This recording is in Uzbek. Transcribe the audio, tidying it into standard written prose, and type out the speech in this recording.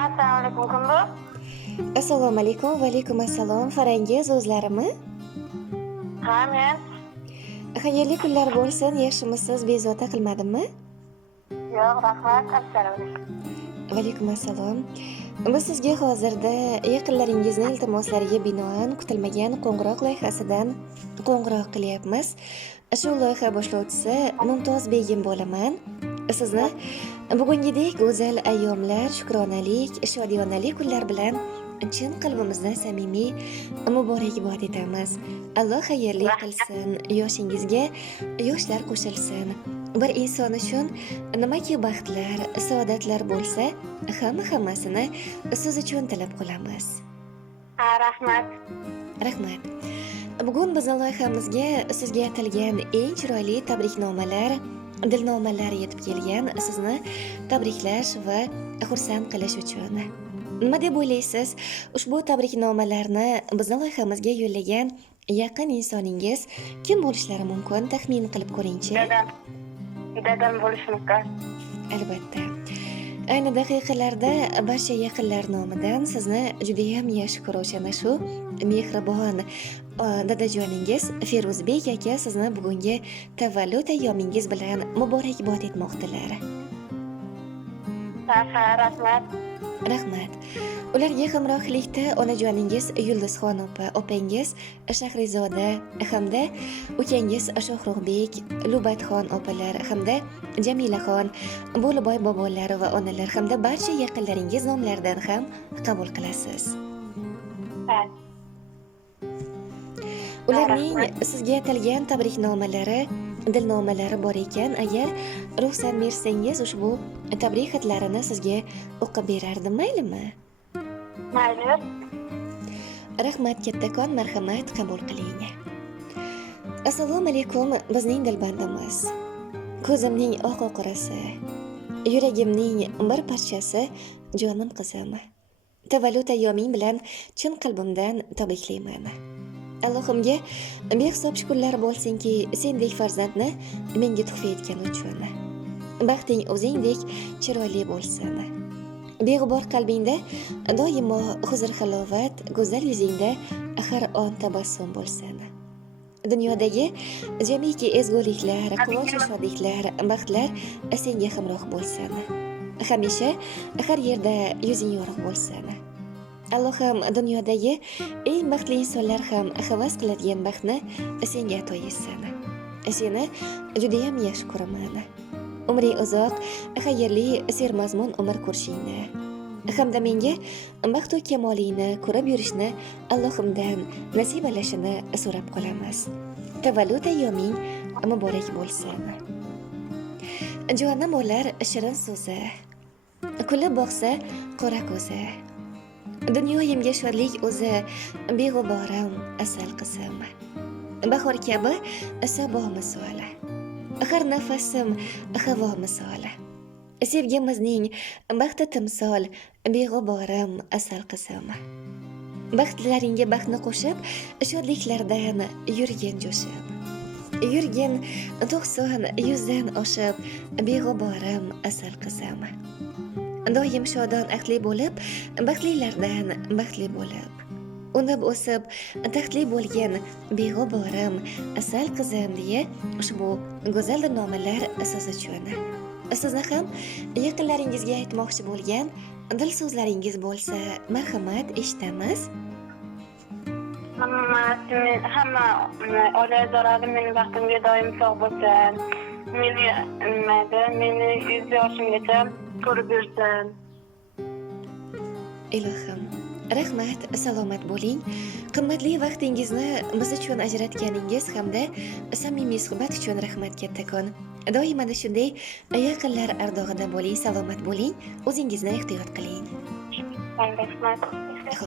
Assalomu alaykum Kumbo. Assalomu alaykum. Va alaykum assalom. Farangiz o'zlarimi? Ha, men. Xayrli kunlar bo'lsin. Yaxshimisiz? Bezovta qilmadimmi? Yo'q, rahmat. Assalomu alaykum. Va alaykum assalom. Biz sizga hozirda yaqinlaringizning iltimoslariga binoan kutilmagan qo'ng'iroq loyihasidan qo'ng'iroq qilyapmiz. Shu loyiha boshlovchisi Mumtoz Begim bo'laman. Sizni bugungidek go'zal ayyomlar, shukronalik, shodiyonali kunlar bilan chin qalbimizdan samimiy muborakbod etamiz. Alloh xayrli qilsin, yoshingizga yoshlar qo'shilsin. Bir inson uchun nimaki baxtlar, saodatlar bo'lsa, hammasini siz uchun tilab qolamiz. Ha, rahmat. Rahmat. Bugun bizning loyihamizga sizga atalgan eng chiroyli tabriknomalar, dilnomalar yetib kelgan, sizni tabriklash va xursand qilish uchun. Nima deb o'ylaysiz? Ushbu tabriknomalarni bizning loyihamizga yo'llagan yaqin insoningiz kim bo'lishlari mumkin? Taxmin qilib ko'ring-chi. Dadam bo'lishi mumkin. Albatta. Ayni daqiqalarda barcha yaqinlar nomidan sizni juda ham yaxshi ko'ruvchi ana shu mehribon dadajoningiz Feruzbek aka sizni bugungi tavallud ayyomingiz bilan muborakbod etmoqdalar. Ha, rahmat. Rahmat. Ularga hamrohlikda onajoningiz Yulduzxon opa, opangiz Shahrizoda hamda ukangiz Shohruxbek, Lubatxon opalar hamda Jamilaxon, Bo'liboy bobolar va onalar hamda barcha yaqinlaringiz nomlaridan ham qabul qilasiz. Ha. Ularning sizga atalgan tabriknomalari, dilnomalari bor ekan, agar ruxsat bersangiz ushbu tabrik xatlarini sizga o'qib berardim, maylimi? Mayli. Rahmat kattakon, marhamat, qabul qiling. Assalomu alaykum bizning dilbandimiz. Ko'zimning oq oqrasi, yuragimning bir parchasi, jonim qizim. Tavallud ayyoming bilan chin qalbimdan tabriklayman. Allohimga behisob shukrlar bo'lsinki, sendek farzandni menga tuhfa etgan uchun. Baxting o'zingdek chiroyli bo'lsin. Beg'ubor qalbingda doimo huzur halovat, go'zal yuzingda har on tabassum bo'lsin. Dunyodagi jamiki ezguliklar, quvonch va shodliklar, baxtlar senga hamroh bo'lsin. Hamisha har yerda yuzing yorug' bo'lsin. Allohim dunyodagi eng baxtli insonlar ham havas qiladigan baxtni senga ato etsin. Seni juda ham yaxshi ko'raman. Umring uzoq, xayrli, sermazmun umr ko'rishingni hamda menga baxt va kamolingni ko'rib yurishni Allohimdan nasib alashini so'rab qolamiz. Tavallud ayyoming muborak bo'lsin. Jonim bo'lar shirin so'zi, kulib boqsa qora ko'zi. Dunyoyimga shodlik o'zi, beg'uborim asal qizim. Bahor kabi sabo misoli, har nafasim havo misoli. Sevgimizning baxti timsol, beg'uborim asal qizim. Baxtlaringga baxtni qo'shib, shodliklardan yurgin jo'shib. Yurgin 90-100dan oshib, beg'uborim asal qizim. Doim shodon aqli bo'lib, baxtlilardan baxtli bo'lib. Unib o'sib, taxtli bo'lgan beg'uborim asal qizim deya ushbu go'zal nomalar siz uchun. Sizni ham yaqinlaringizga aytmoqchi bo'lgan dil so'zlaringiz bo'lsa, marhamat, eshitamiz. Hamma oiladagilar mening baxtimga doim sog' bo'lsin. Meni 100 yoshimgacha ko'rib yursin. Ilohim, rahmat, salomat bo'ling. Qimmatli vaqtingizni biz uchun ajratganingiz hamda samimiy suhbat uchun rahmat kattakon. Doim mana shunday yaqinlar ardog'ida bo'ling, salomat bo'ling, o'zingizni ehtiyot qiling. Rahmat.